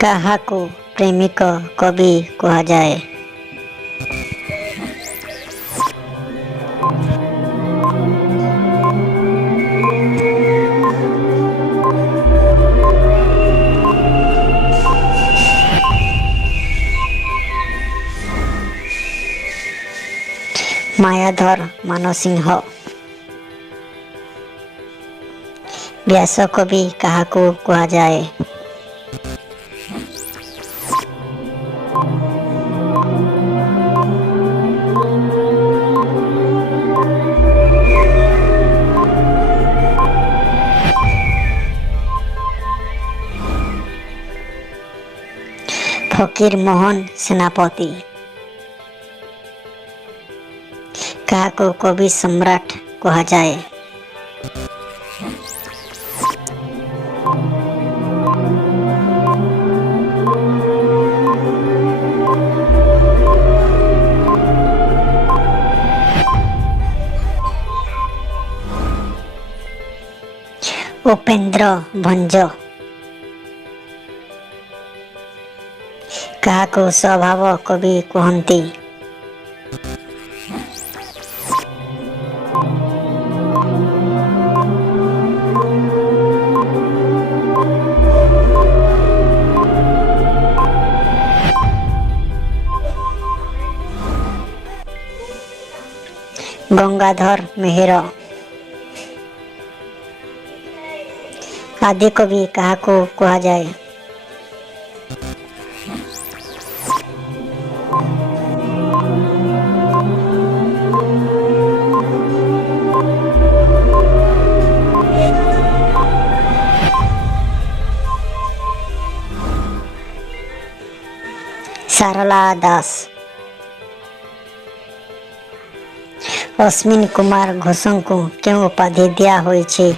କାହାକୁ ପ୍ରେମିକ କବି କୁହାଯାଏ? ମାୟାଧର ମାନସିଂହ। ବ୍ୟାସକବି କାହାକୁ କୁହାଯାଏ? ଫକୀର ମୋହନ ସେନାପତି। କାହାକୁ କବି ସମ୍ରାଟ କୁହାଯାଏ? ଉପେନ୍ଦ୍ର ଭଞ୍ଜ। କାହାକୁ ସ୍ୱଭାବ କବି କୁହନ୍ତି? ଗଙ୍ଗାଧର ମେହେର। ଆଦିକବି କାହାକୁ କୁହାଯାଏ? ସାରଳା ଦାସ। ଅଶ୍ୱିନୀ କୁମାର ଘୋଷଙ୍କୁ କେଉଁ ଉପାଧି ଦିଆ ହୋଇଛି?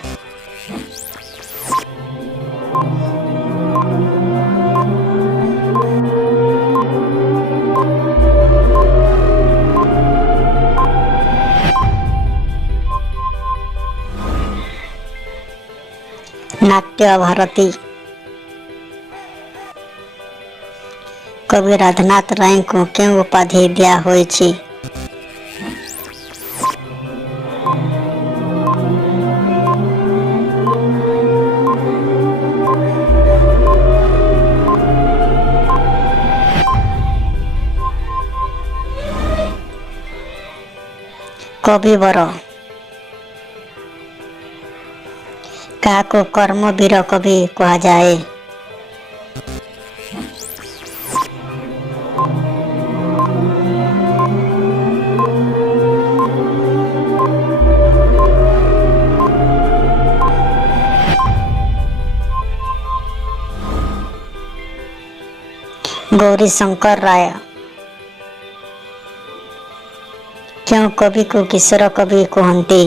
ନାଟ୍ୟ ଭାରତୀ। କବି ରାଧାନାଥ ରାୟଙ୍କୁ କେଉଁ ଉପାଧି ଦିଆ ହୋଇଛି? କବିବର। କାହାକୁ କର୍ମବୀର କବି କୁହାଯାଏ? ଗୌରୀଶଙ୍କର ରାୟ। କେଉଁ କବିକୁ କିଶୋର କବି କୁହନ୍ତି?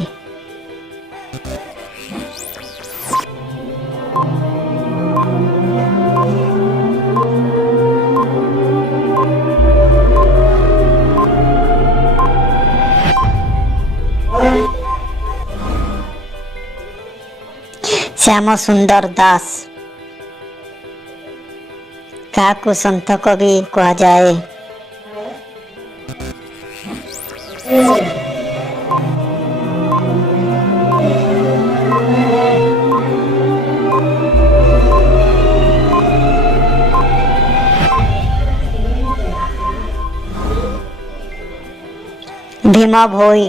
ଶ୍ୟାମସୁନ୍ଦର ଦାସ। କାହାକୁ ସନ୍ଥ କବି କୁହାଯାଏ? ଭୀମ ଭୋଇ।